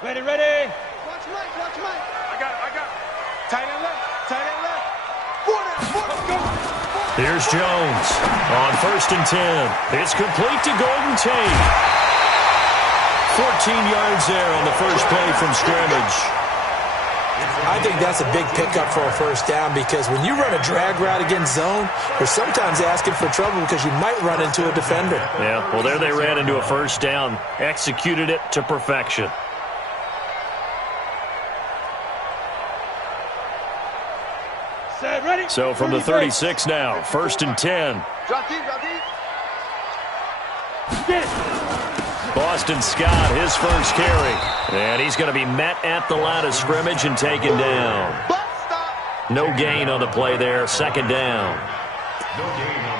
Ready, ready. Watch Mike, watch Mike. I got it. Tight end left. Here's Jones on 1st and 10. It's complete to Golden Tate. 14 yards there on the first play from scrimmage. I think that's a big pickup for a first down because when you run a drag route against zone, you're sometimes asking for trouble because you might run into a defender. Yeah, well, there they ran into a first down. Executed it to perfection. Set, ready. So from the 36 now, 1st and 10. Drop deep, drop deep. Get it. Boston Scott, his first carry. And he's going to be met at the line of scrimmage and taken down. No gain on the play there, 2nd down.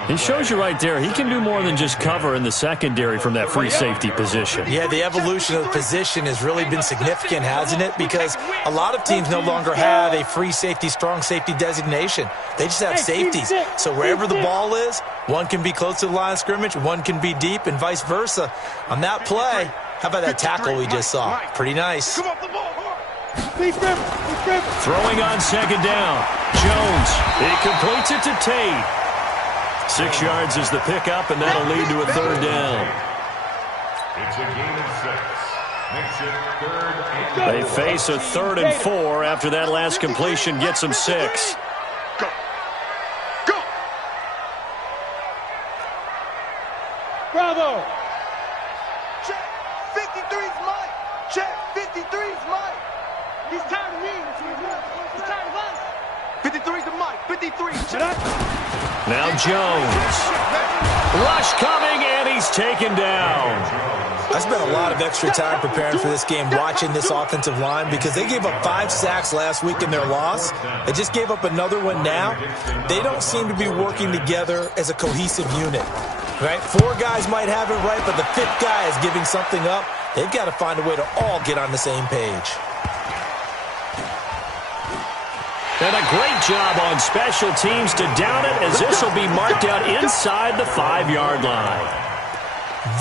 He shows you right there, he can do more than just cover in the secondary from that free safety position. Yeah, the evolution of the position has really been significant, hasn't it? Because a lot of teams no longer have a free safety, strong safety designation. They just have safeties. So wherever the ball is, one can be close to the line of scrimmage, one can be deep, and vice versa. On that play, how about that tackle we just saw? Pretty nice. Throwing on 2nd down. Jones, he completes it to Tate. 6 yards is the pickup, and that'll lead to a 3rd down. It's a gain of 6. Makes it 3rd and They face a 3rd and 4 after that last completion gets them 6. Go. Bravo. Check. 53's Mike. Check. 53's Mike. He's tired of me. He's tired of us. 53's the Mike. 53. Check. Now Jones. Rush coming, and he's taken down. I spent a lot of extra time preparing for this game watching this offensive line because they gave up 5 sacks last week in their loss. They just gave up another one now. They don't seem to be working together as a cohesive unit. Right? 4 guys might have it right, but the 5th guy is giving something up. They've got to find a way to all get on the same page. And a great job on special teams to down it, as this will be marked out inside the 5-yard line.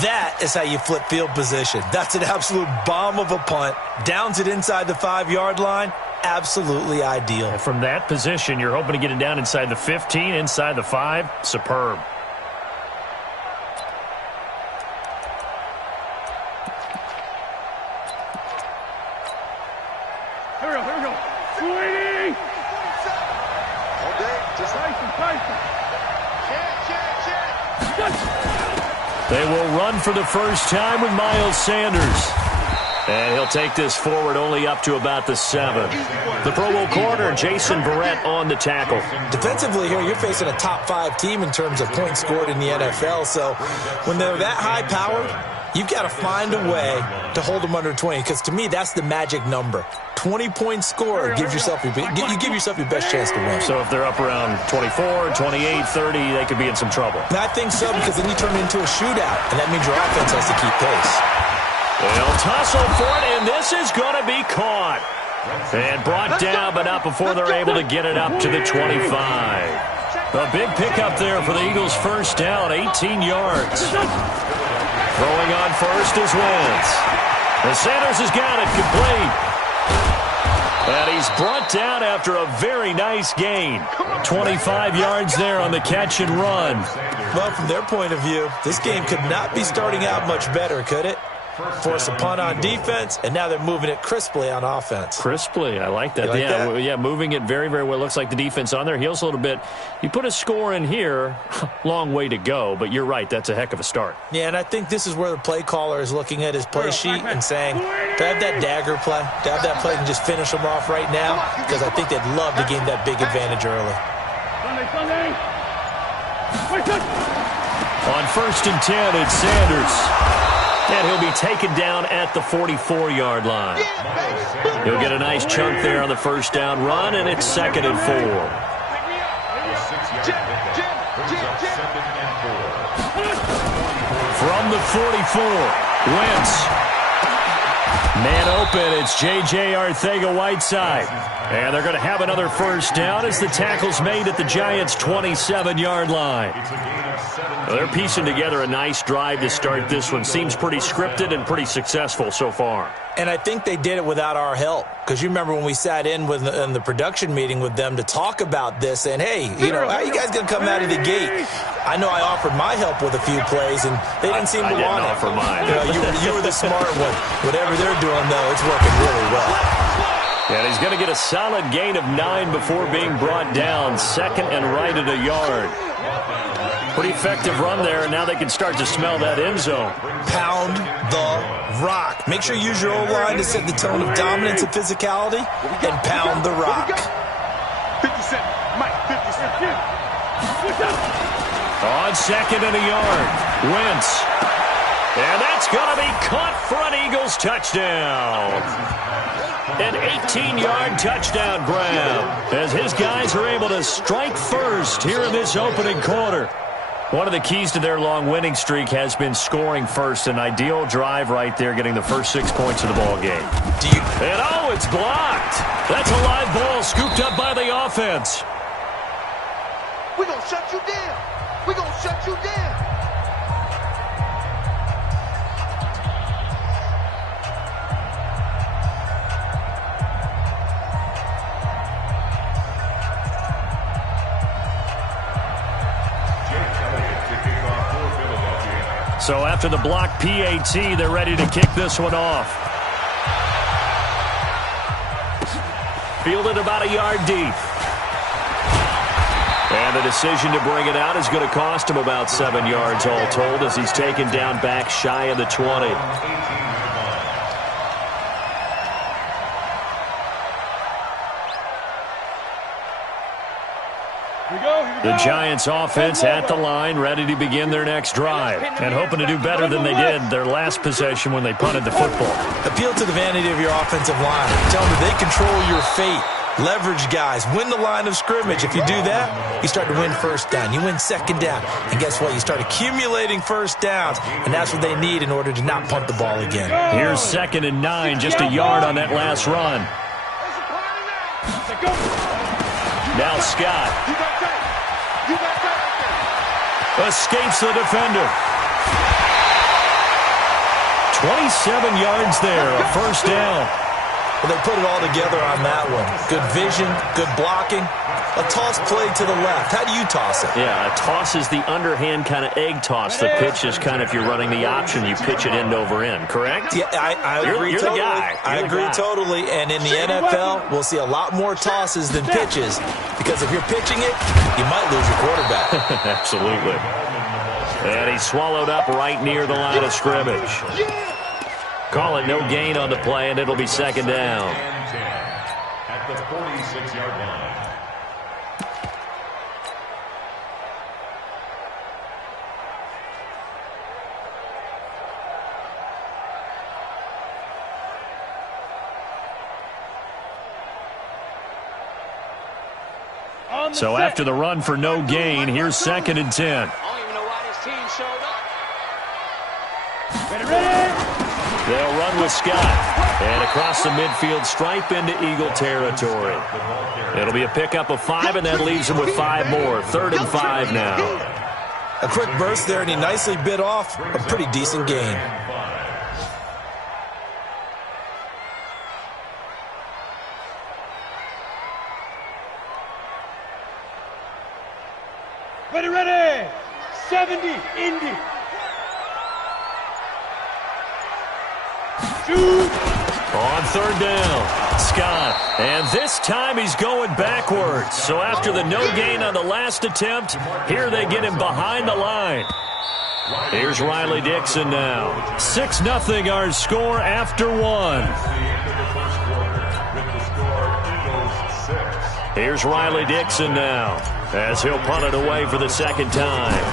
That is how you flip field position. That's an absolute bomb of a punt. Downs it inside the 5-yard line. Absolutely ideal. And from that position, you're hoping to get it down inside the 15, inside the 5. Superb. Here we go. 280. All day. Just like check. They will run for the first time with Miles Sanders. And he'll take this forward only up to about the 7. The Pro Bowl corner, Jason Verrett, on the tackle. Defensively here, you're facing a top 5 team in terms of points scored in the NFL. So when they're that high-powered, you've got to find a way to hold them under 20. Because to me, that's the magic number. 20 points scored gives yourself you give yourself your best chance to win. So if they're up around 24, 28, 30, they could be in some trouble. And I think so, because then you turn it into a shootout, and that means your offense has to keep pace. They'll tussle for it, and this is going to be caught. And brought down, but not before they're able to get it up to the 25. A big pickup there for the Eagles' first down, 18 yards. Throwing on first is Wentz. And Sanders has got it complete. And he's brought down after a very nice gain. 25 yards there on the catch and run. Well, from their point of view, this game could not be starting out much better, could it? Force a punt on defense, and now they're moving it crisply on offense. Crisply, I like that. You like that? Yeah, moving it very, very well. Looks like the defense on their heels a little bit. You put a score in here, long way to go, but you're right, that's a heck of a start. Yeah, and I think this is where the play caller is looking at his play sheet and saying, to have that dagger play, to have that play and just finish them off right now, because I think they'd love to gain that big advantage early. Sunday. On 1st and 10, it's Sanders. And he'll be taken down at the 44-yard line. He'll get a nice chunk there on the first down run, and it's 2nd and 4. From the 44, Wentz. Man open, it's J.J. Arcega-Whiteside. And they're going to have another first down as the tackle's made at the Giants' 27-yard line. Well, they're piecing together a nice drive to start this one. Seems pretty scripted and pretty successful so far. And I think they did it without our help. Because you remember when we sat in the production meeting with them to talk about this, and hey, you know, how are you guys going to come out of the gate? I know I offered my help with a few plays, and they didn't seem to want it. I didn't offer mine. You know, you were the smart one. Whatever they're doing, though, it's working really well. And he's going to get a solid gain of 9 before being brought down. Second and right at a yard. Pretty effective run there, and now they can start to smell that end zone. Pound the rock. Make sure you use your O-line to set the tone of dominance and physicality, and pound the rock. 57, Mike, 57. On second and a yard, Wentz. And that's going to be caught for an Eagles touchdown. An 18-yard touchdown grab as his guys are able to strike first here in this opening quarter. One of the keys to their long winning streak has been scoring first. An ideal drive right there, getting the first 6 points of the ball game. And oh, it's blocked. That's a live ball scooped up by the offense. We're going to shut you down. We're going to shut you down. So after the block PAT, they're ready to kick this one off. Fielded about a yard deep. And the decision to bring it out is going to cost him about 7 yards all told as he's taken down back shy of the 20. The Giants offense at the line, ready to begin their next drive, and hoping to do better than they did their last possession when they punted the football. Appeal to the vanity of your offensive line. Tell them that they control your fate. Leverage guys. Win the line of scrimmage. If you do that, you start to win first down. You win second down. And guess what? You start accumulating first downs, and that's what they need in order to not punt the ball again. Here's 2nd and 9, just a yard on that last run. Now Scott. Escapes the defender. 27 yards there, a first down. Well, they put it all together on that one. Good vision, good blocking. A toss play to the left. How do you toss it? Yeah, a toss is the underhand kind of egg toss. The pitch is kind of, if you're running the option, you pitch it end over end, correct? Yeah, I agree you're totally. The guy. I agree totally. And in the NFL, we'll see a lot more tosses than pitches because if you're pitching it, you might lose your quarterback. Absolutely. And he's swallowed up right near the line of scrimmage. Call it no gain on the play, and it'll be 2nd down. At the 46-yard line. So after the run for no gain, here's 2nd and 10. I don't even know why this team showed up. Ready? They'll run with Scott. And across the midfield stripe into Eagle territory. It'll be a pickup of 5, and that leaves him with 5 more. 3rd and 5 now. A quick burst there, and he nicely bit off a pretty decent gain. Ready. 70, Indy. Shoot. On 3rd down, Scott. And this time he's going backwards. So after the no gain on the last attempt, here they get him behind the line. Here's Riley Dixon now. 6-0 our score after 1. Here's Riley Dixon now as he'll punt it away for the 2nd time.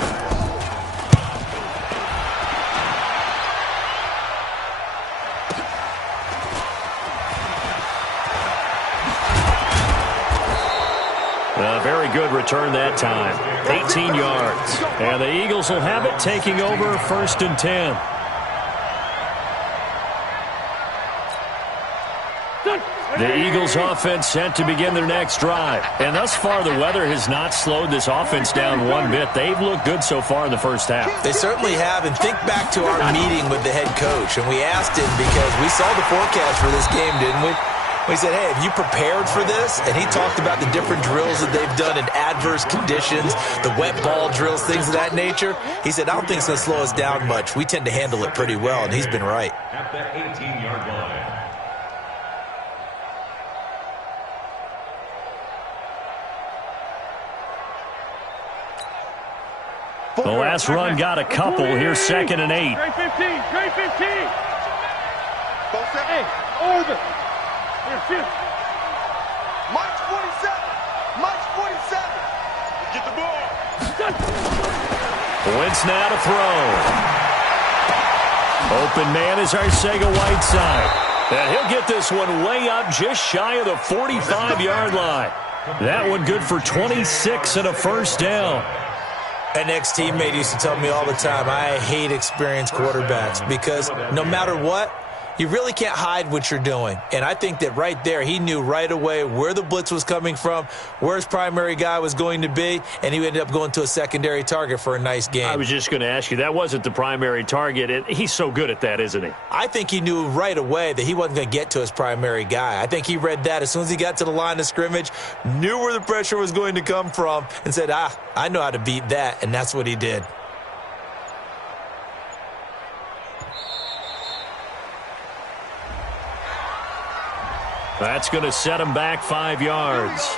A very good return that time. 18 yards. And the Eagles will have it, taking over 1st and 10. The Eagles offense set to begin their next drive. And thus far, the weather has not slowed this offense down one bit. They've looked good so far in the first half. They certainly have. And think back to our meeting with the head coach. And we asked him because we saw the forecast for this game, didn't we? We said, hey, have you prepared for this? And he talked about the different drills that they've done in adverse conditions, the wet ball drills, things of that nature. He said, I don't think it's going to slow us down much. We tend to handle it pretty well, and he's been right. At the 18-yard line. The last run got a couple. Here's 2nd and 8. Straight 15. Straight 15. Hey, over. Here, shoot. Mike's 47. Mike's 47. Get the ball. Wentz now to throw. Open man is Arcega-Whiteside. And he'll get this one way up just shy of the 45-yard line. That one good for 26 and a first down. An ex-teammate used to tell me all the time, I hate experienced quarterbacks because no matter what, you really can't hide what you're doing. And I think that right there, he knew right away where the blitz was coming from, where his primary guy was going to be, and he ended up going to a secondary target for a nice game. I was just going to ask you, that wasn't the primary target. He's so good at that, isn't he? I think he knew right away that he wasn't going to get to his primary guy. I think he read that as soon as he got to the line of scrimmage, knew where the pressure was going to come from, and said, I know how to beat that, and that's what he did. That's going to set him back 5 yards.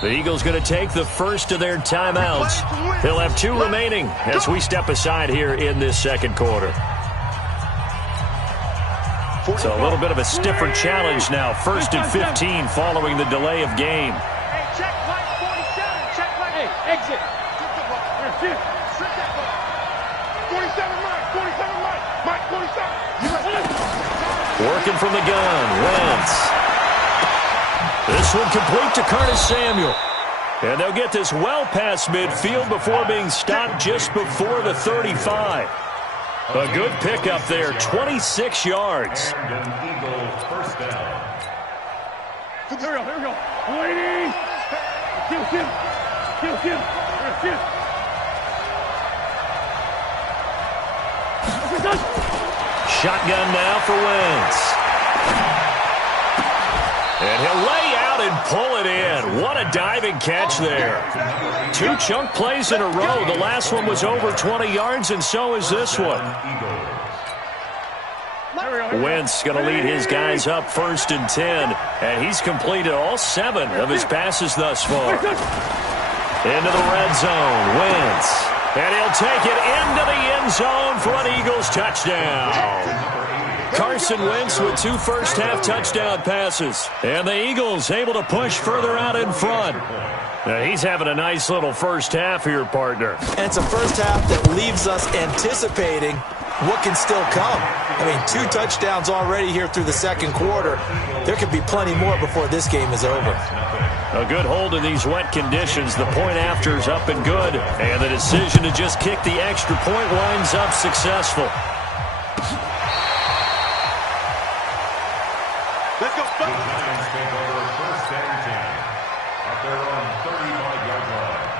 The Eagles going to take the first of their timeouts. They'll have 2 remaining as we step aside here in this second quarter. So a little bit of a stiffer challenge now. 1st and 15 following the delay of game. Hey, check Mike 47. Check Mike. Hey, exit. Here, shoot. Strip that ball. 47 Mike. 47 Mike. Mike 47. Working from the gun. Wentz. This one complete to Curtis Samuel. And they'll get this well past midfield before being stopped just before the 35. A good pickup there, 26 yards. First down. Here we go. Waiting. Shoot. Shotgun now for Wentz. And he'll lay out and pull it in. What a diving catch there. 2 chunk plays in a row. The last one was over 20 yards, and so is this one. Wentz going to lead his guys up 1st and 10, and he's completed all 7 of his passes thus far. Into the red zone, Wentz. And he'll take it into the end zone for an Eagles touchdown. Carson Wentz with 2 first-half touchdown passes. And the Eagles able to push further out in front. Now, he's having a nice little first half here, partner. And it's a first half that leaves us anticipating what can still come. I mean, 2 touchdowns already here through the second quarter. There could be plenty more before this game is over. A good hold in these wet conditions. The point after is up and good. And the decision to just kick the extra point winds up successful. Let's go. The Giants take over 1st and 10 at their own 35-yard line.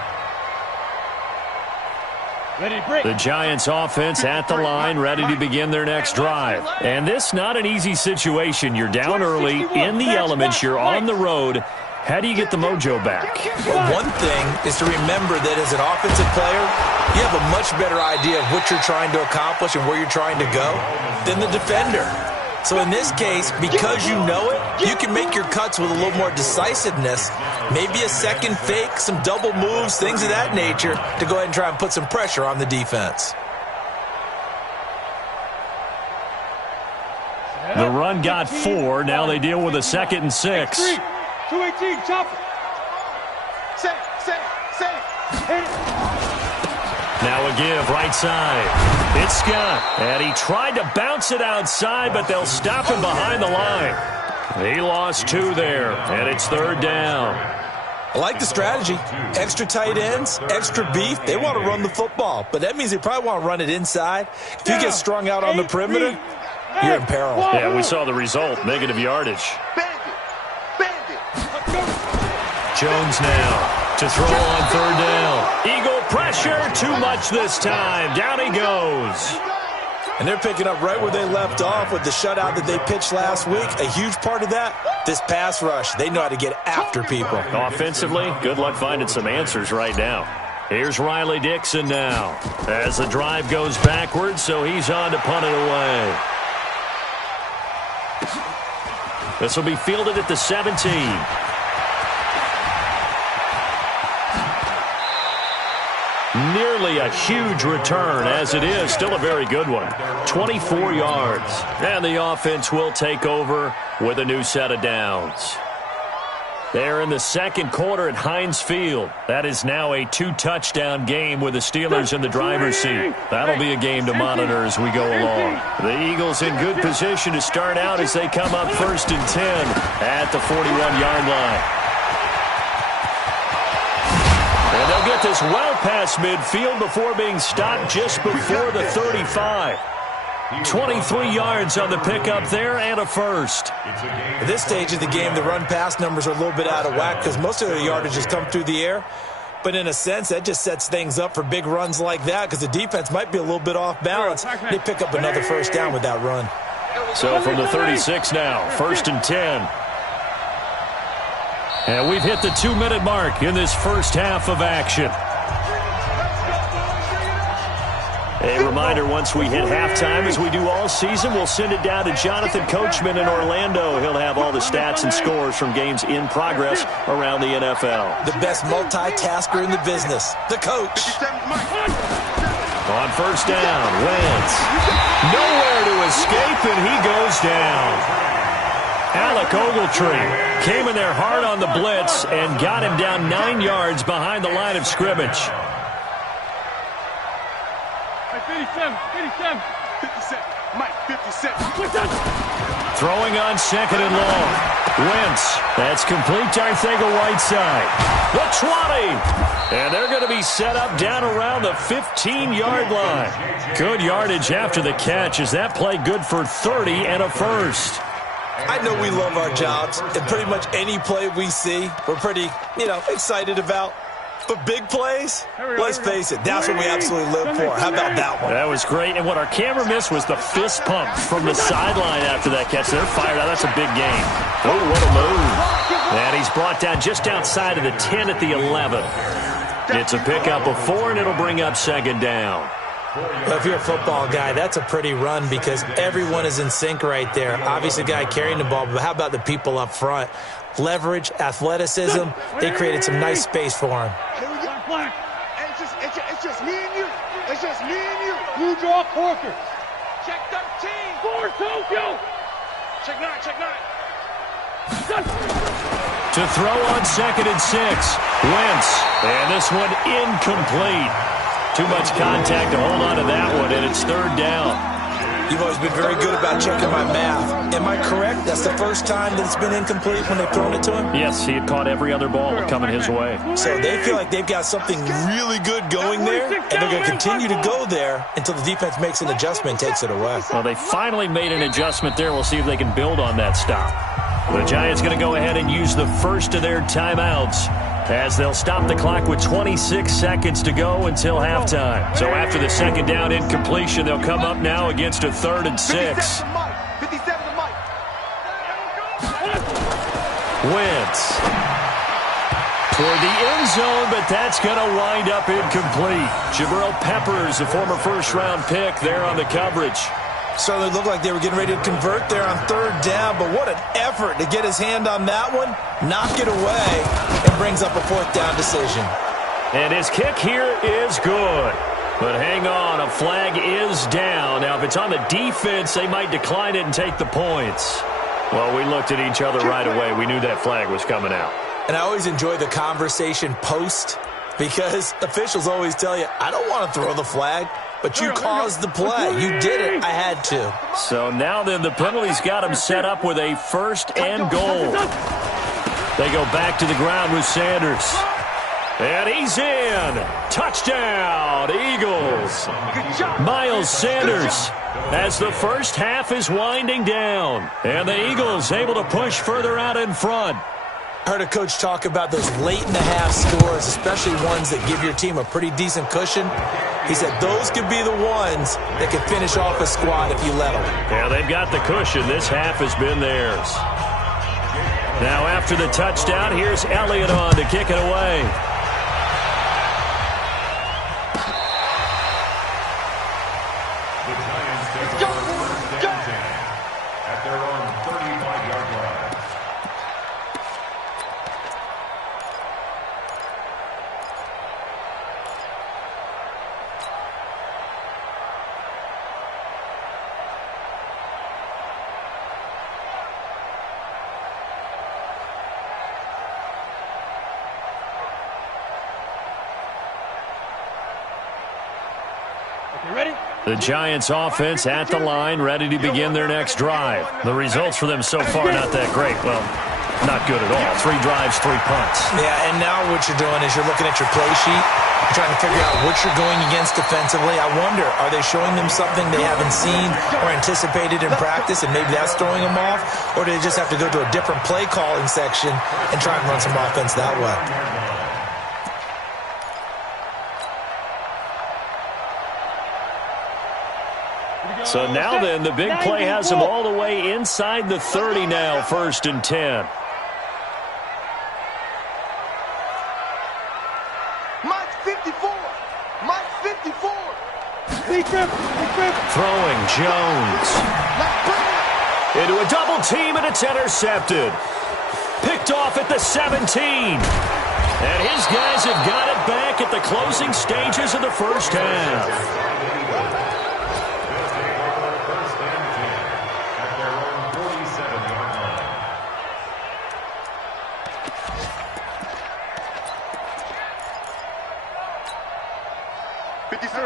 Ready to break. The Giants offense at the line, ready to begin their next drive. And this not an easy situation. You're down early, in the elements, you're on the road. How do you get the mojo back? Well, one thing is to remember that as an offensive player, you have a much better idea of what you're trying to accomplish and where you're trying to go than the defender. So in this case, because you know it, you can make your cuts with a little more decisiveness, maybe a second fake, some double moves, things of that nature, to go ahead and try and put some pressure on the defense. The run got 4. Now they deal with a 2nd and 6. 218, chop it. Say. Now a give, right side. It's Scott. And he tried to bounce it outside, but they'll stop him behind the line. He lost 2 there, and it's 3rd down. I like the strategy. Extra tight ends, extra beef. They want to run the football, but that means they probably want to run it inside. If you get strung out on the perimeter, you're in peril. Yeah, we saw the result, negative yardage. Bandit. Jones now to throw on 3rd down. Eagle pressure, too much this time. Down he goes. And they're picking up right where they left off with the shutout that they pitched last week. A huge part of that, this pass rush. They know how to get after people. Offensively, good luck finding some answers right now. Here's Riley Dixon now as the drive goes backwards, so he's on to punt it away. This will be fielded at the 17. Nearly a huge return, as it is. Still a very good one. 24 yards. And the offense will take over with a new set of downs. They're in the 2nd quarter at Heinz Field. That is now a 2-touchdown game with the Steelers in the driver's seat. That'll be a game to monitor as we go along. The Eagles in good position to start out as they come up 1st and 10 at the 41-yard line. And they'll get this well past midfield before being stopped just before the 35. 23 yards on the pickup there and a first. At this stage of the game, the run-pass numbers are a little bit out of whack because most of their yardage has come through the air. But in a sense, that just sets things up for big runs like that because the defense might be a little bit off balance. They pick up another 1st down with that run. So from the 36 now, 1st and 10. And we've hit the 2-minute mark in this first half of action. A reminder, once we hit halftime, as we do all season, we'll send it down to Jonathan Coachman in Orlando. He'll have all the stats and scores from games in progress around the NFL. The best multitasker in the business, the coach. On 1st down, Wentz. Nowhere to escape, and he goes down. Alec Ogletree came in there hard on the blitz and got him down 9 yards behind the line of scrimmage. 57. 57. Throwing on 2nd and long. Wentz. That's complete to Arcega-Whiteside. The 20. And they're going to be set up down around the 15-yard line. Good yardage after the catch. Is that play good for 30 and a first? I know we love our jobs, and pretty much any play we see, we're pretty, excited about. But big plays, let's face it, that's what we absolutely live for. How about that one? That was great. And what our camera missed was the fist pump from the sideline after that catch. They're fired out. That's a big game. Oh, what a move. And he's brought down just outside of the 10 at the 11. It's a pickup of 4, and it'll bring up 2nd down. Well, if you're a football guy, that's a pretty run because everyone is in sync right there. Obviously, the guy carrying the ball, but how about the people up front? Leverage, athleticism, they created some nice space for him. It's just me and you. It's just me and you. Blue draw quarter. Check 13. 4 Tokyo. Check 9. To throw on 2nd and 6. Wentz. And this one incomplete. Too much contact to hold on to that one, and it's 3rd down. You've always been very good about checking my math. Am I correct? That's the first time that it's been incomplete when they've thrown it to him? Yes, he had caught every other ball coming his way. So they feel like they've got something really good going there, and they're going to continue to go there until the defense makes an adjustment and takes it away. Well, they finally made an adjustment there. We'll see if they can build on that stop. The Giants going to go ahead and use the first of their timeouts as they'll stop the clock with 26 seconds to go until halftime. So after the 2nd down incompletion, they'll come up now against a 3rd and 6. 57 to Mike. Wentz toward the end zone, but that's going to wind up incomplete. Jabril Peppers, a former 1st-round pick, there on the coverage. Certainly looked like they were getting ready to convert there on 3rd down, but what an effort to get his hand on that one, knock it away, and brings up a 4th down decision. And his kick here is good. But hang on, a flag is down. Now, if it's on the defense, they might decline it and take the points. Well, we looked at each other right away. We knew that flag was coming out. And I always enjoy the conversation post because officials always tell you, I don't want to throw the flag, but you caused the play. You did it. I had to. So now then, the penalty's got him set up with a first and goal. They go back to the ground with Sanders. And he's in. Touchdown, Eagles. Miles Sanders as the first half is winding down. And the Eagles able to push further out in front. I heard a coach talk about those late-in-the-half scores, especially ones that give your team a pretty decent cushion. He said those could be the ones that can finish off a squad if you let them. Yeah, they've got the cushion. This half has been theirs. Now after the touchdown, here's Elliott on to kick it away. The Giants take over first and 10 at their own 35-yard line. The Giants offense at the line, ready to begin their next drive. The results for them so far not that great. Well, not good at all. 3 drives, 3 punts. Yeah, and now what you're doing is you're looking at your play sheet, trying to figure out what you're going against defensively. I wonder, are they showing them something they haven't seen or anticipated in practice, and maybe that's throwing them off? Or do they just have to go to a different play calling section and try and run some offense that way? So now then, the big play has them all the way inside the 30 now, 1st and 10. Mike 54. Mike 54. Throwing Jones. Into a double team, and it's intercepted. Picked off at the 17. And his guys have got it back at the closing stages of the first half.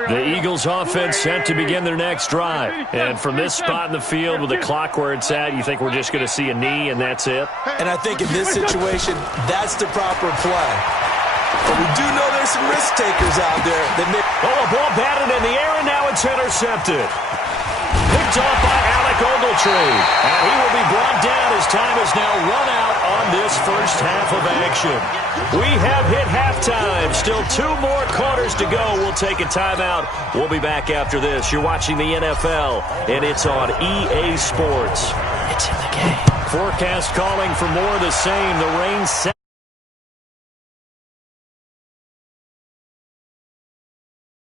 The Eagles offense set to begin their next drive. And from this spot in the field with the clock where it's at, you think we're just going to see a knee and that's it? And I think in this situation, that's the proper play. But we do know there's some risk takers out there. A ball batted in the air, and now it's intercepted. Picked off by Alec Ogletree. And he will be brought down as time is now run out on this first half of action. We have hit halftime. Still 2 more quarters to go. We'll take a timeout. We'll be back after this. You're watching the NFL, and it's on EA Sports. It's in the game. Forecast calling for more of the same. The rain set.